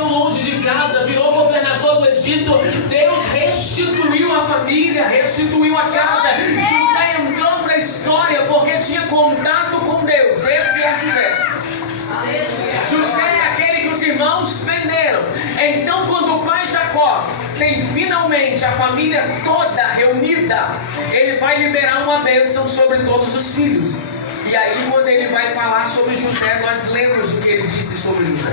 longe de casa, virou governador do Egito. Deus restituiu a família, restituiu a casa. José entrou para a história porque tinha contato com Deus. Esse é José. José é aquele que os irmãos venderam. Então, quando o pai Jacó tem finalmente a família toda reunida, ele vai liberar uma bênção sobre todos os filhos. E aí, quando ele vai falar sobre José, nós lemos o que ele disse sobre José.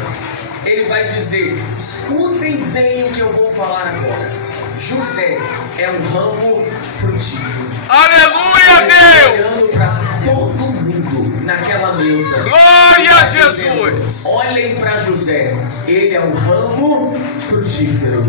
Ele vai dizer: escutem bem o que eu vou falar agora. José é um ramo frutífero. Aleluia, Deus! Olhando para todo mundo naquela mesa. Glória a Jesus! Olhem para José. Ele é um ramo frutífero.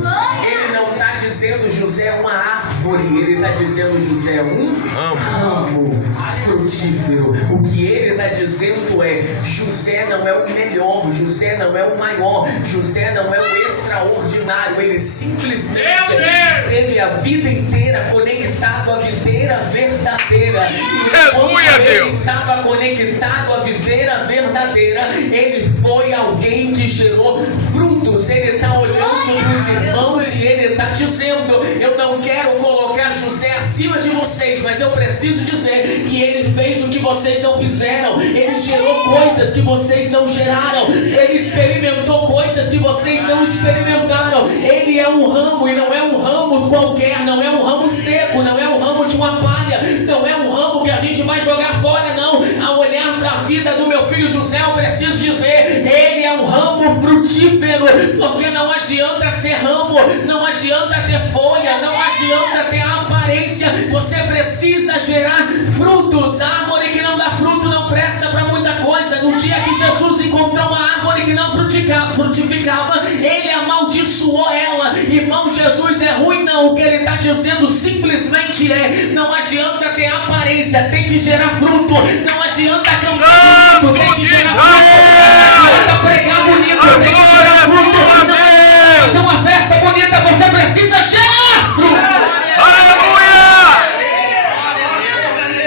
Ele não está dizendo José é uma árvore. Ele está dizendo José é um ramo frutífero. O que ele está dizendo é: José não é o melhor, José não é o maior, José não é o extraordinário. Ele simplesmente esteve a vida inteira conectado à videira verdadeira. Aleluia, ele Deus! estava conectado à videira verdadeira. Ele foi alguém que gerou frutos. Ele está olhando para os irmãos e ele está dizendo: eu não quero colocar José acima de vocês, mas eu preciso dizer que ele fez o que vocês não fizeram. Ele gerou coisas que vocês não geraram. Ele experimentou coisas que vocês não experimentaram. Ele é um ramo, e não é um ramo qualquer, não é um ramo seco, não é um ramo de uma palha, não é um ramo que a gente vai jogar fora, não. Ao olhar para a vida do meu filho José, eu preciso dizer: ele é um ramo frutífero, porque não adianta ser ramo, não adianta ter folha, não adianta ter aparência. Você precisa gerar frutos. A árvore que não dá fruto não presta para muita coisa. No dia que Jesus encontrou uma árvore que não frutificava, ele amaldiçoou ela. Irmão, Jesus é ruim? Não. O que ele está dizendo simplesmente é: não adianta ter aparência, tem que gerar fruto. Não adianta cantar bonito, tem que gerar fruto. Não adianta pregar bonito, tem que gerar fruto. Não adianta fazer uma festa bonita, você precisa gerar fruto. Aleluia!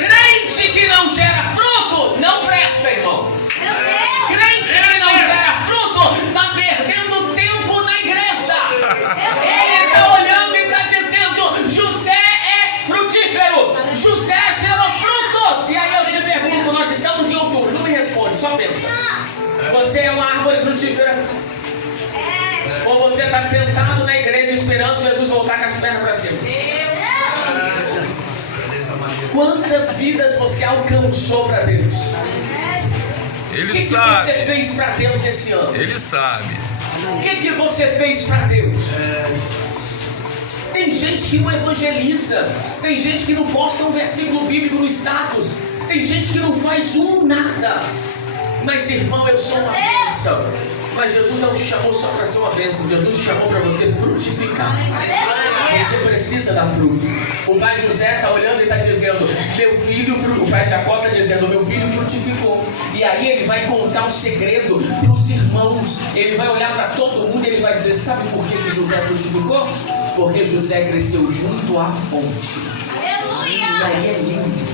Crente que não gera fruto não presta, irmão. Crente que não gera fruto está perdendo tempo na igreja. Ele está olhando e está dizendo: José é frutífero, José gerou frutos. E aí eu te pergunto: nós estamos em outubro, não me responde, só pensa. Você é uma árvore frutífera? Ou você está sentado na igreja esperando Jesus voltar com as pernas para cima? Quantas vidas você alcançou para Deus? Ele O que sabe. você fez para Deus esse ano? Ele sabe. O que você fez para Deus? Tem gente que não evangeliza, tem gente que não posta um versículo bíblico no status, tem gente que não faz nada. Mas, irmão, eu sou uma bênção. Mas Jesus não te chamou só para ser uma bênção. Jesus te chamou para você frutificar. Você precisa dar fruto. O pai José está olhando e está dizendo: meu filho, o pai Jacó está dizendo: meu filho frutificou. E aí ele vai contar um segredo para os irmãos. Ele vai olhar para todo mundo e ele vai dizer: sabe por que José frutificou? Porque José cresceu junto à fonte. E aí é lindo.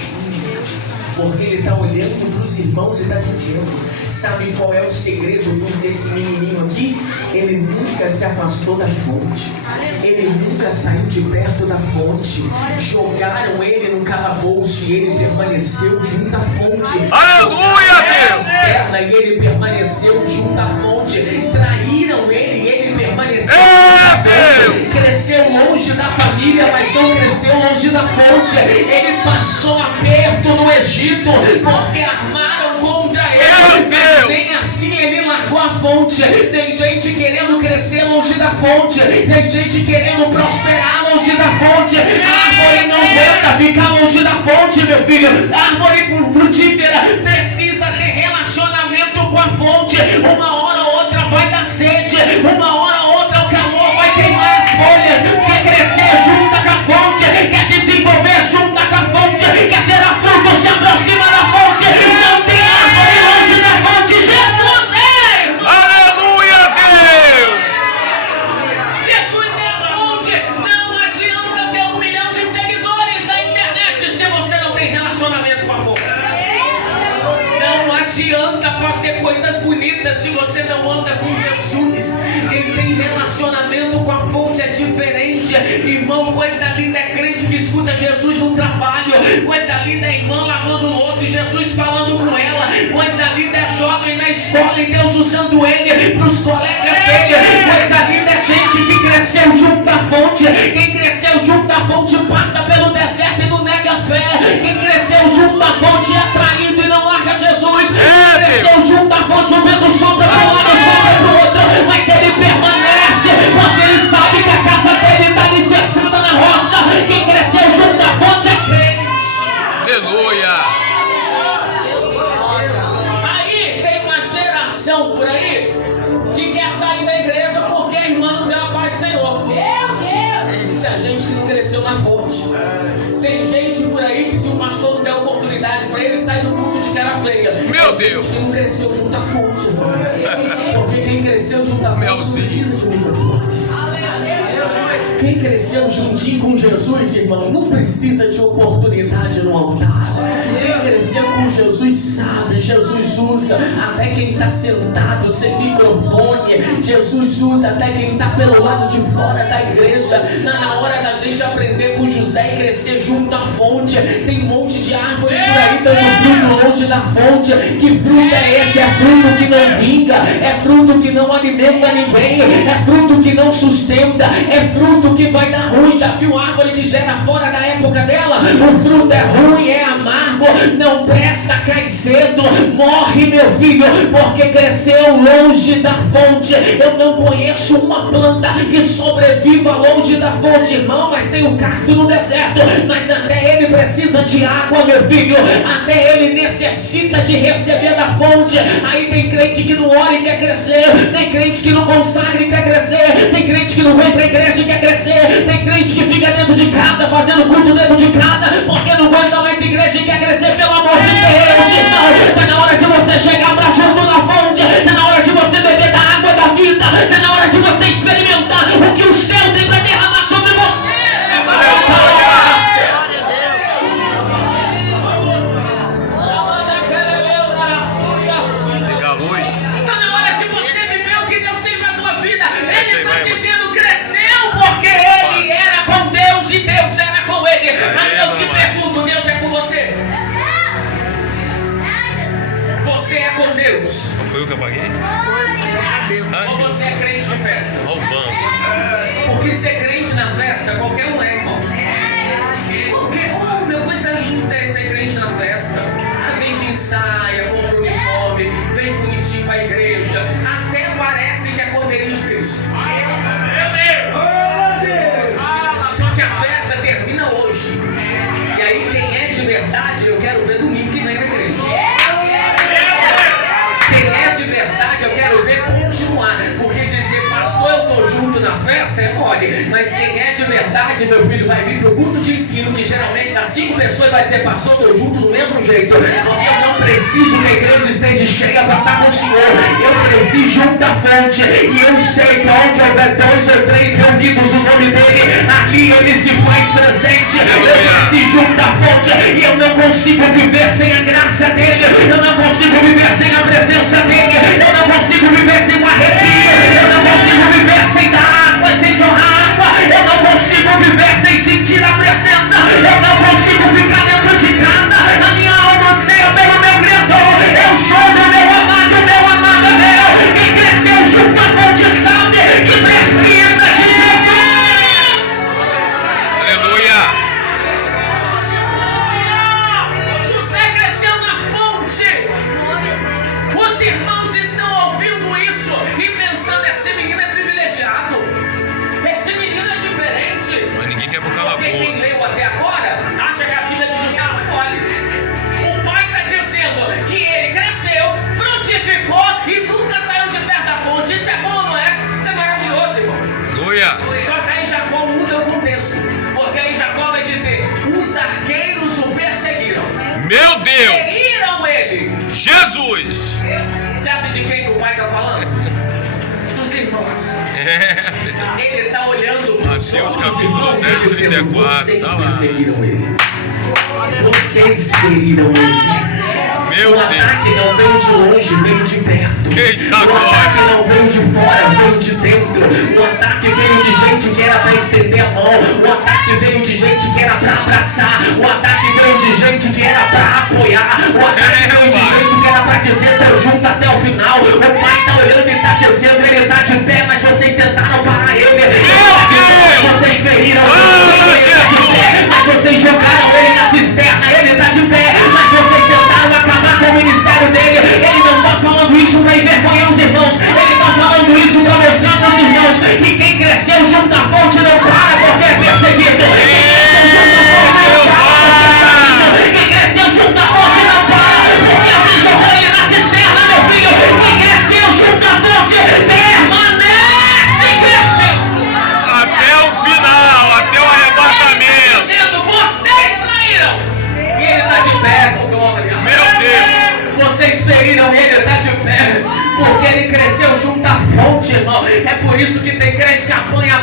Porque ele está olhando para os irmãos e está dizendo: sabe qual é o segredo desse menininho aqui? Ele nunca se afastou da fonte. Ele nunca saiu de perto da fonte. Jogaram ele no calabouço e ele permaneceu junto à fonte. Aleluia, Deus! E ele permaneceu junto à fonte. Traíram ele e ele permaneceu junto à fonte. Cresceu longe da família, mas não cresceu longe da fonte. Ele passou aperto no Egito, porque armaram contra ele. Nem assim ele largou a fonte. Tem gente querendo crescer longe da fonte. Tem gente querendo prosperar longe da fonte. A árvore não aguenta ficar longe da fonte, meu filho. A árvore frutífera precisa ter relacionamento com a fonte. Uma hora ou outra vai dar sede. Uma hora ou outra o calor vai queimar as folhas. Quer crescer junto com a fonte, quer desenvolver junto com a fonte, quer gerar fruto, se aproxima da fonte. Não tem árvore longe da fonte. Jesus é, irmão. Aleluia, Deus! Jesus é a fonte. Não adianta ter 1 milhão de seguidores na internet se você não tem relacionamento com a fonte. Não adianta fazer coisas bonitas se você não anda com Jesus. diferente. Irmão, coisa linda é crente que escuta Jesus no trabalho. Coisa linda é irmã lavando louça e Jesus falando com ela. Coisa linda é jovem na escola e Deus usando ele para os colegas dele. Coisa linda é gente que cresceu junto da fonte. Quem cresceu junto da fonte passa pelo deserto e não nega a fé. Quem cresceu junto da fonte é traído e não larga Jesus. Quem cresceu junto da fonte, o vento sopra para um lado, sopra para o outro, mas ele permanece, porque ele sabe que a casa dele está alicerçada na rocha. Quem cresceu junto da fonte é crente. Aleluia. Aí tem uma geração por aí que quer sair da igreja porque a irmã não deu a paz do Senhor. Meu Deus! Isso é gente que não cresceu na fonte. Tem gente por aí que se o pastor não der oportunidade para ele, sai do culto de cara feia. Meu Deus! Quem não cresceu junto à fonte. Porque quem cresceu junto à fonte não precisa de microfone. Quem cresceu juntinho com Jesus, irmão, não precisa de oportunidade no altar. Quem cresceu com Jesus sabe, Jesus usa até quem está sentado sem microfone. Jesus usa até quem está pelo lado de fora da igreja. Na hora da gente aprender com José e crescer junto à fonte. Tem um monte de árvore por aí dando fruto longe da fonte. Que fruto é esse? É fruto que não vinga, é fruto que não alimenta ninguém, é fruto que não sustenta, é fruto que vai dar ruim. Já viu árvore que gera fora da época dela? O fruto é ruim, é amargo, não presta, cai cedo, morre, meu filho, porque cresceu longe da fonte. Eu não conheço uma planta que sobreviva longe da fonte, irmão, mas tem um cacto no deserto, mas até ele precisa de água, meu filho, até ele necessita de receber da fonte. Aí tem crente que não ora e quer crescer, tem crente que não consagra e quer crescer, tem crente que não vem pra igreja e quer crescer, tem crente que fica dentro de casa fazendo culto dentro de casa porque não aguenta mais igreja e quer crescer. Pelo amor de Deus, irmão, tá na hora de você chegar pra junto da fonte, tá na hora de você beber da água da vida, tá na hora de você experimentar o que o céu tem pra derramar sobre você. Liga a luz. Tá na hora de você viver o que Deus tem pra tua vida. Ele tá dizendo cresceu porque ele era com Deus e Deus era com ele. Aí eu te pergunto, Deus é com você? Você é com Deus? Não foi eu que apaguei? Ou você é crente de festa? Roubando. Porque ser crente na festa, qualquer um é, irmão. Meu, coisa linda é ser crente na festa. A gente ensaia, compra o uniforme, vem bonitinho pra igreja. Até parece que é Cordeirinho de Cristo. Só que a festa termina hoje. E aí quem é de verdade, eu quero ver domingo que vem na igreja. Quem é de verdade, eu quero ver continuar. Porque dizer, pastor, eu tô junto na festa é mole. Mas quem é de verdade, meu filho, vai vir pro culto de ensino, que geralmente dá 5 pessoas e vai dizer, pastor, eu tô junto do mesmo jeito. Porque eu não preciso que a igreja esteja cheia para estar com o Senhor. Eu preciso junto da fonte. E eu sei que onde houver 2 ou 3 reunidos o nome dele, ali ele se faz presente. Eu preciso junto da fonte. E eu não consigo viver sem a graça dele. Eu não consigo viver sem a presença dele. Eu não consigo viver sem o arrepio. Eu não consigo viver sem dar água, sem jorrar água. Eu não consigo viver sem sentir a presença. Eu não consigo ficar dentro de casa. A minha alma anseia pelo meu Criador. Eu choro, meu amado é meu. Quem cresceu junto à fonte sabe que precisa de Jesus. Aleluia. José cresceu na fonte. Os irmãos estão ouvindo isso e pensando, esse menino é privilegiado. Esse menino é diferente. Mas ninguém quer pro Porque quem calabouço. veio até agora acha que a vida de José foi mole. O pai está dizendo que ele cresceu, frutificou e nunca saiu de perto da fonte. Isso é bom, não é? Isso é maravilhoso, irmão. Aleluia. Só que aí Jacó muda o contexto. Porque aí Jacó vai dizer, os arqueiros o perseguiram. Meu Deus. Feriram ele. Jesus. Sabe de quem que o pai está falando? Dos irmãos. Ele está olhando para os Mateus outros capítulo irmãos 10, e dizendo, 34, vocês tá lá. perseguiram ele. Vocês feriram ele. Meu O Deus. ataque não veio de longe, veio de perto. Eita O ataque glória. não veio de fora, veio de dentro. O ataque veio de gente que era para O ataque veio de gente que era para abraçar. O ataque veio de gente que era para apoiar. O ataque veio de gente que era para dizer: tô junto até o final. O pai está olhando e está dizendo: ele está de pé, mas vocês tentaram parar ele. Vocês feriram ele está de pé, mas vocês jogaram ele na cisterna. Ele está de pé, mas vocês tentaram acabar com o ministério dele. Ele não está falando isso para envergonhar os irmãos. Ele está falando isso para mostrar para os irmãos que quem cresceu junto à fonte não para porque é perseguido. Quem cresceu junto à fonte não para porque alguém jogou ele na cisterna, meu filho. Quem cresceu junto à fonte permanece crescendo até o final, até o arrebatamento. dizendo: vocês traíram e ele está de pé. Glória. Meu Deus. Vocês feriram, ele está de pé, porque ele cresceu junto à fonte, irmão. É por isso que tem crente que apanha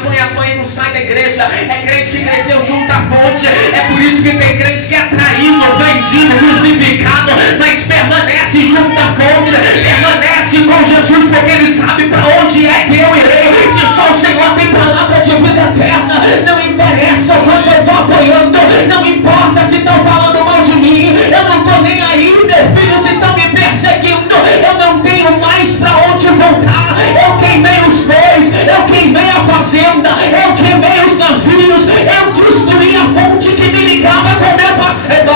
e não sai da igreja. É crente que cresceu junto à fonte. É por isso que tem crente que é traído, vendido, crucificado, mas permanece junto à fonte, permanece com Jesus, porque ele sabe para onde é que eu irei. Se só o Senhor tem palavra de vida eterna, não interessa o quanto eu estou apanhando, não importa se estão falando mal de mim, eu não estou nem aí, meu filho, se estão me perseguindo, eu não tenho mais para onde voltar. Eu queimei os bois, eu queimei a fazenda, eu queimei os navios, eu destruí a ponte que me ligava com meu parceiro.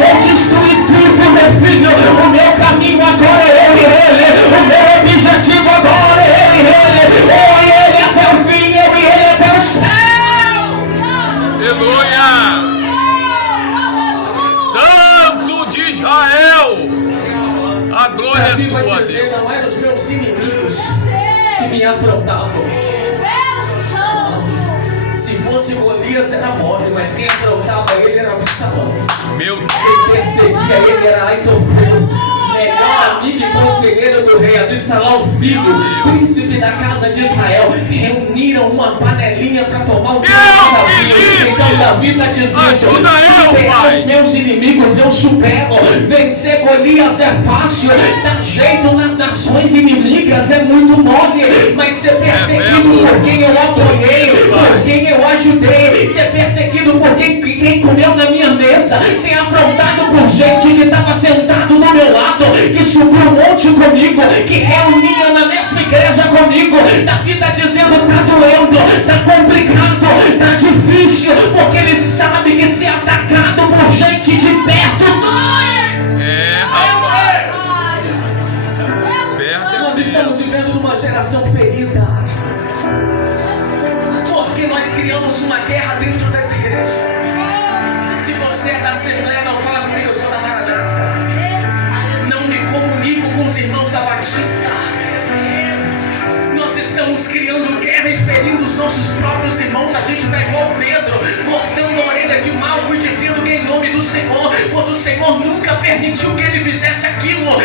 Eu destruí tudo, meu filho. O meu caminho agora é eu e ele, o meu objetivo agora é eu e ele até o fim, eu e ele até o céu. Aleluia. Santo de Israel, a glória é tua, Deus. Não eram os meus inimigos que me afrontavam. Se fosse Golias era mole, mas quem afrontava ele era Absalão. Meu Deus. Quem perseguia ele era Aitofel, melhor amigo e conselheiro do rei. Absalão, filho, príncipe da casa de Israel, reuniram uma panelinha para tomar o trono de Davi. Então Davi está dizendo: superar os meus inimigos eu supero. Vencer Golias é fácil, dar jeito nas nações inimigas é muito mole, mas ser perseguido por quem eu apoiei, por quem eu ajudei, ser perseguido por quem comeu na minha mesa, ser afrontado por gente que estava sentado do meu lado, que subiu um monte comigo, que reunia na mesma igreja comigo. Davi está dizendo: está doendo, está complicado, está difícil, porque ele sabe que ser atacado por gente de perto dói. É, rapaz. Nós estamos vivendo numa geração ferida, porque nós criamos uma guerra dentro das igrejas. Se você é da Assembleia, não fala comigo, eu sou da Maranata. Não me comunico com os irmãos da Batista. Nós estamos criando guerra e ferindo os nossos próprios irmãos. A gente está igual Pedro, cortando a orelha de Malco e dizendo que é em nome do Senhor, quando o Senhor nunca permitiu que ele fizesse aquilo.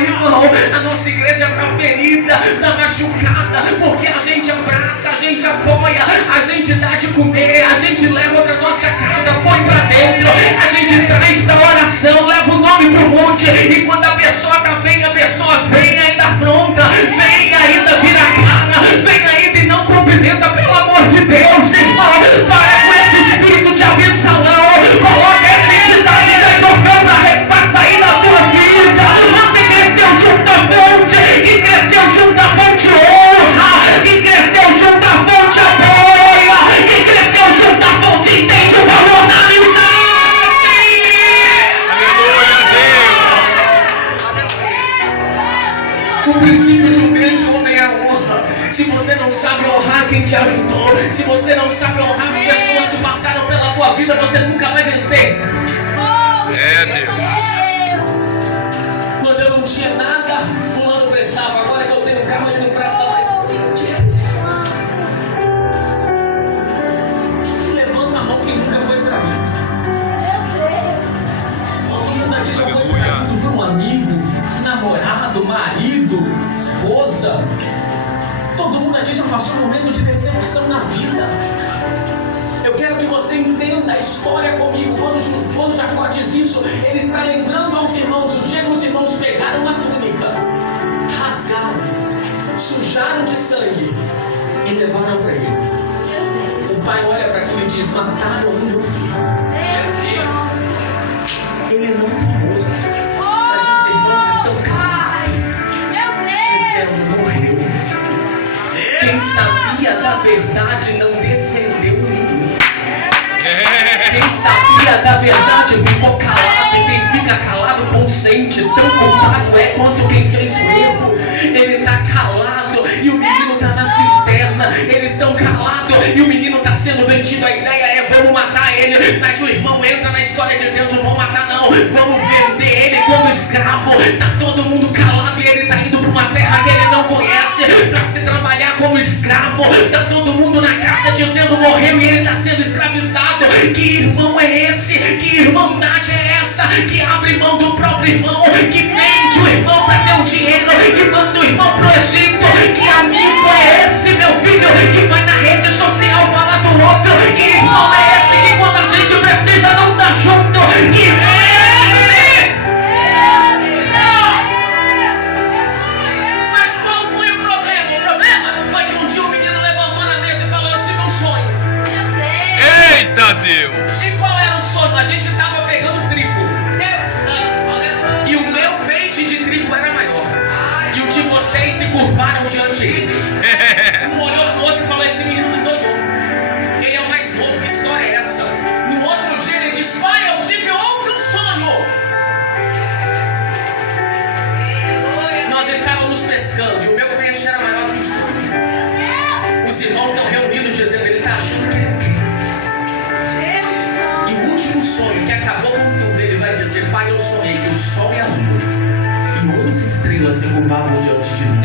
Irmão, a nossa igreja está ferida, está machucada, porque a gente abraça, a gente apoia, a gente dá de comer, a gente leva para nossa casa, põe para dentro, a gente traz da oração, leva o nome para o monte, e quando a pessoa está bem, a pessoa vem ainda afronta, vem ainda vira a cara, vem ainda e não cumprimenta. Pelo amor de Deus, irmão, para com esse espírito de Absalão, coloca essa entidade de Aitofel para sair da tua vida. Você cresceu junto à fonte, que cresceu junto à fonte honra, que cresceu junto à fonte apoia, que cresceu junto à fonte entende o valor da amizade. Aleluia, Deus. O princípio de um grande homem é a honra. Se você não sabe honrar quem te ajudou, se você não sabe honrar as pessoas que passaram pela tua vida, você nunca vai vencer. É, Deus. Quando eu não tinha nada, fulano prestava. Agora que eu tenho um carro, ele não presta mais. Levanta a mão quem nunca foi traído. Todo mundo aqui já foi traído por um amigo, namorado, marido, esposa. Todo mundo aqui já passou um momento de decepção na vida. Eu quero que você entenda a história comigo. Quando Jacó diz isso, ele está lembrando aos irmãos o dia que os irmãos pegaram uma túnica, rasgaram, sujaram de sangue e levaram para ele. pai olha para aquilo e diz: mataram o meu filho. Ele não morreu, mas os irmãos estão calados, dizendo: morreu. Quem sabia da verdade não defendeu o menino. Quem sabia da verdade ficou calado, e quem fica calado consente. Tão culpado é quanto quem fez o erro. Ele está calado e o menino está na cisterna. Eles estão calados e o menino está sendo vendido. A ideia é: vamos matar ele. Mas o irmão entra na história dizendo: não vamos matar não, vamos vender ele como escravo. Está todo mundo calado e ele está indo para uma terra que ele não conhece para se trabalhar como escravo. Está todo mundo na casa dizendo: morreu, e ele está sendo escravizado. Que irmão é esse? Que irmandade é essa? Que abre mão do próprio irmão, que vende o irmão para ter o dinheiro, que manda o irmão pro Egito. Que amigo é esse, meu filho, que vai na rede social falar do outro? Que irmão é esse que quando a gente precisa não tá junto? Que irmão é esse? Mas qual foi o problema? O problema foi que um dia o menino levantou na mesa e falou: eu tive um sonho. Eita Deus! E qual era o sonho? A gente estava pegando trigo. E o meu feixe de trigo era maior. E o de vocês se curvaram diante deles. Um olhou no outro e falou: esse menino me doidou. Ele é o mais novo, que história é essa? No outro dia ele diz: pai, eu tive outro sonho. Nós estávamos pescando e o meu peixe era maior que o de todos. Os irmãos estão reunidos dizendo: ele está achando que ele é. O último sonho que acabou com tudo, ele vai dizer: pai, eu sonhei que o sol e a lua e 11 estrelas se curvavam diante de mim.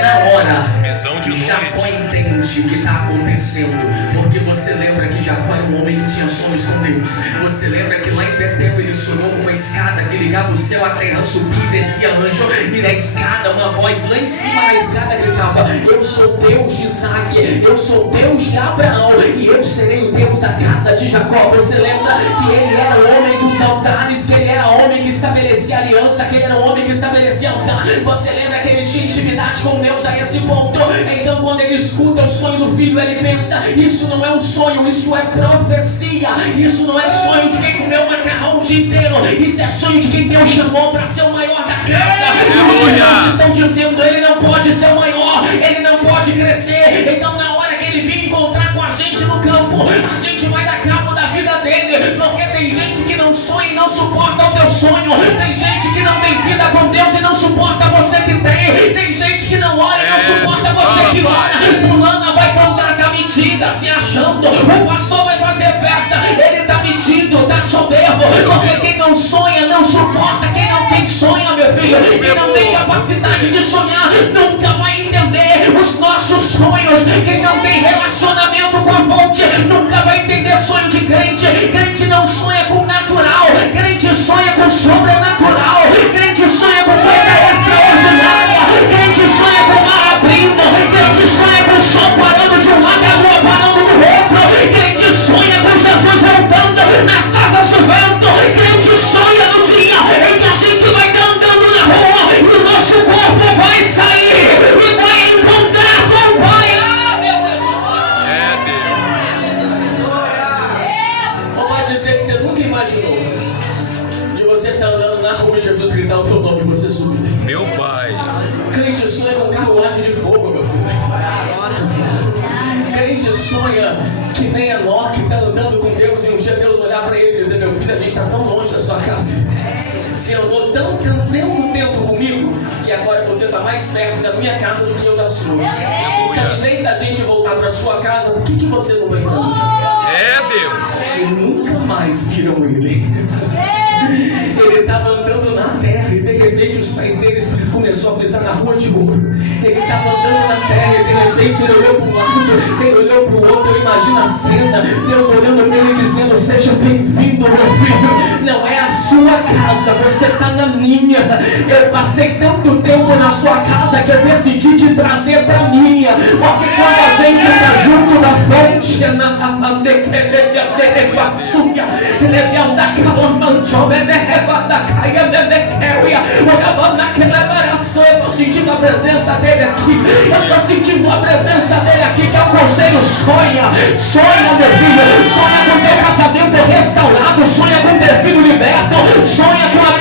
Na hora, visão de Jacó noite. entende o que está acontecendo, porque você lembra que Jacó era um homem que tinha sonhos com Deus. Você lembra que lá em Betel ele sonhou com uma escada que ligava o céu à terra, subia e descia anjo, e da escada uma voz lá em cima da escada gritava: eu sou Deus de Isaac, eu sou Deus de Abraão, e eu serei o Deus da casa de Jacó. Você lembra que ele era o homem dos altares, que ele era o homem que estabelecia aliança, que ele era o homem que estabelecia altar. Você lembra que ele tinha intimidade com Deus a esse ponto? Então quando ele escuta o sonho do filho, ele pensa: isso não é um sonho, isso é profecia. Isso não é sonho de quem comeu macarrão o dia inteiro, isso é sonho de quem Deus chamou para ser o maior da casa. E os irmãos estão dizendo: ele não pode ser o maior, ele não pode crescer. Então na hora que ele vir encontrar com a gente no campo, a gente vai dar cabo da vida dele, porque tem gente que não sonha e não suporta o teu sonho. Tem gente que não tem vida com Deus e não suporta você que tem. Tem gente que não ora e não suporta você que ora. Fulana vai cantar, tá metida, se achando. O pastor vai fazer festa, ele tá metido, tá soberbo. Porque quem não sonha não suporta. Quem não tem sonha, meu filho, quem não tem capacidade de sonhar, nunca vai entender os nossos sonhos. Quem não tem relacionamento com a fonte nunca vai entender sonho de crente. Crente não sonha com o natural, crente sonha com o sobrenatural. Crente sonha com coisa extraordinária. Crente sonha com o mar abrindo. Crente sonha com o sol parando de um lado e a lua parando do outro. Crente sonha com Jesus voltando nas asas do vento. Crente sonha no dia em que a gente vai estar andando na rua e o nosso corpo vai sair e vai encontrar com o Pai. Ah, meu Deus! Ou pode dizer que você nunca imaginou de você estar andando na rua e Jesus gritar o teu nome e você subir. Meu pai. Crente sonha com carruagem de fogo, meu filho. Crente sonha que nem Enoque está andando com Deus e um dia Deus olhar para ele e dizer: meu filho, a gente está tão longe da sua casa. Você andou tanto tempo comigo que agora você está mais perto da minha casa do que eu da sua. Então, em vez da gente voltar para sua casa, por que você não vem andando? Deus. E nunca mais viram ele. Ele estava andando na terra e de repente os pés dele começou a pisar na rua de ouro. Ele estava andando na terra e de repente ele olhou para um lado, ele olhou para o outro. Eu imagino a cena, Deus olhando para ele dizendo: seja bem-vindo, meu filho. Não é a sua casa, você está na minha. Eu passei tanto tempo na sua casa que eu decidi te trazer para minha. Porque quando a gente está junto da fonte, eu estou sentindo a presença dele aqui. Eu estou sentindo a presença dele aqui, que é um conselho terceiro sonha, meu filho, sonha com teu casamento restaurado, sonha com teu filho liberto, sonha com a